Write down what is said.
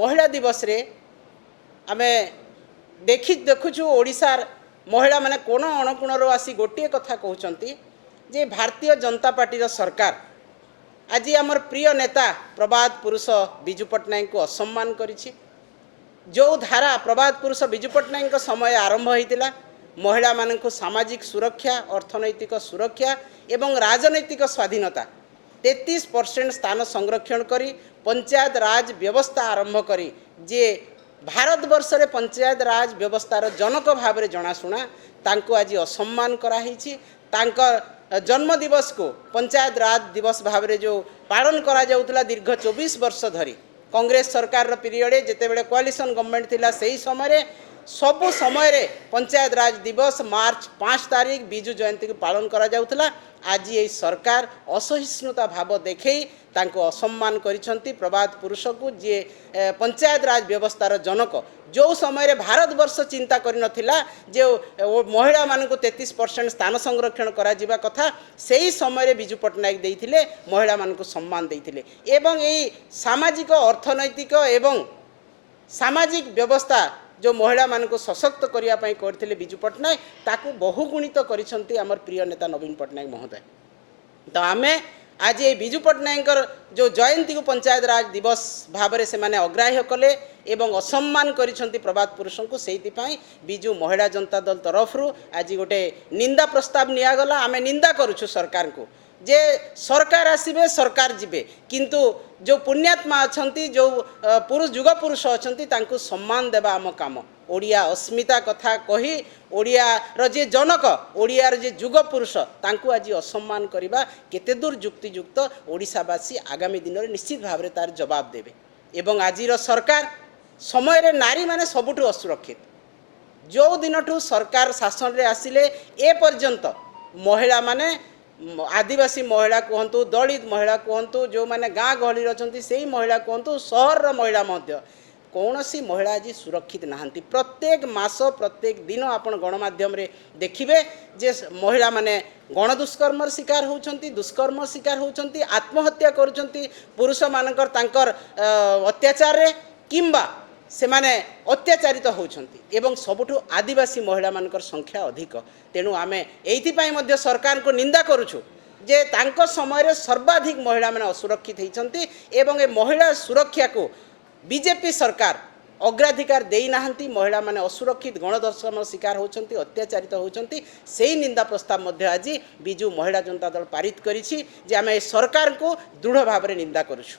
महिला दिवस रे आमे देखुछु ओडिशार महिला माने कोण अणकोणर आसी गोटे कथा कहउचंती जे भारतीय जनता पार्टी सरकार आज आमर प्रिय नेता प्रभात पुरुष विजु पट्टनायक को असम्मान करिछि। जो धारा प्रभात पुरुष विजु पट्टनायक समय आरंभ होइतिला महिला मानक सामाजिक सुरक्षा अर्थनैतिक सुरक्षा एवं राजनैतिक स्वाधीनता 33% स्थान संरक्षण करी पंचायत राज व्यवस्था आरंभ करी जे भारत वर्ष रे पंचायत राज व्यवस्थार जनक भाव में जनाशुना तांको आज असम्मान कराही। जन्म दिवस को पंचायत राज दिवस भाव में जो पालन करा जाउतला दीर्घ 24 वर्ष धरी कांग्रेस सरकार पीरियड जेतेबेले कोआलिशन गवर्नमेंट थिला सेही समय सबु समय रे पंचायत राज दिवस मार्च 5 तारीख विजु जयंती को पालन करा जाउतला। आज ये सरकार असहिष्णुता भाव देखई तांको असम्मान करिसंती प्रभात पुरुष को जे पंचायत राज व्यवस्थार जनक जो समय भारत वर्ष चिंता करनथिला जो महिला मानक 33% स्थान संरक्षण करा जिबा कथा सेही समय विजु पट्टनायक देइथिले महिला मानक सम्मान देइथिले एवं एई सामाजिक अर्थनैतिक एवं सामाजिक व्यवस्था जो महिला मानक सशक्त करिया पई करथिले विजु पट्टनायक ताकू बहुगुणित करिसंती हमर प्रिय नेता नवीन पट्टनायक महोदय। तो आमे आज ये विजु पट्टनायक जो जयंती को पंचायत राज दिवस भाव में से माने अग्राह्य कले एवं असम्मान करिसंती प्रभात पुरुषों को सेति पई विजु महिला जनता दल तरफ आज गोटे निंदा प्रस्ताव नियागला। आमे निंदा करूछु सरकार को जे सरकार आसीबे सरकार जिबे किंतु जो पुण्यात्मा अछंती जो पुरुष जुग पुरुष अछंती तांको सम्मान देबा आम काम ओडिया अस्मिता कथा कही ओडिया रो जे जनक ओडिया रो जे जुग पुरुष तांको आज असम्मान करिबा केते दूर युक्तियुक्त ओडिशावासी आगामी दिन में निश्चित भाव में तार जवाब देबे। एवं आजिर सरकार समय रे नारी माने सबुठु असुरक्षित जो दिनठू सरकार शासन रे आसिले ए पर्यंत महिला माने आदिवासी महिला कहतु दलित महिला कहतु जो माने गाँ गहली रचंती से महिला कहतु सहर महिला मध्य कौन सी महिला आज सुरक्षित नहांती। प्रत्येक मास प्रत्येक दिन आपण गणमाध्यम रे देखिबे जे महिला माने गण दुष्कर्म शिकार होउछंती दुष्कर्म शिकार होउछंती आत्महत्या करूछंती पुरुष मानकर तांकर अत्याचार रे किंबा से माने अत्याचारित होउछंती एवं सबुठु आदिवासी महिला मानकर संख्या अधिक। तेणु आमे एइथि पई मध्य सरकार को निंदा करूछु जे तांको समय रे सर्वाधिक महिला माने असुरक्षित होइछंती एवं ए महिला सुरक्षा को बीजेपी सरकार अग्राधिकार देई नाहंती। महिला माने असुरक्षित गणदर्शन शिकार होउछंती अत्याचारित होउछंती सेही निंदा प्रस्ताव मध्य आज विजु महिला जनता दल पारित करिछि जे आमे सरकार को दृढ़ भाव में निंदा करूछु।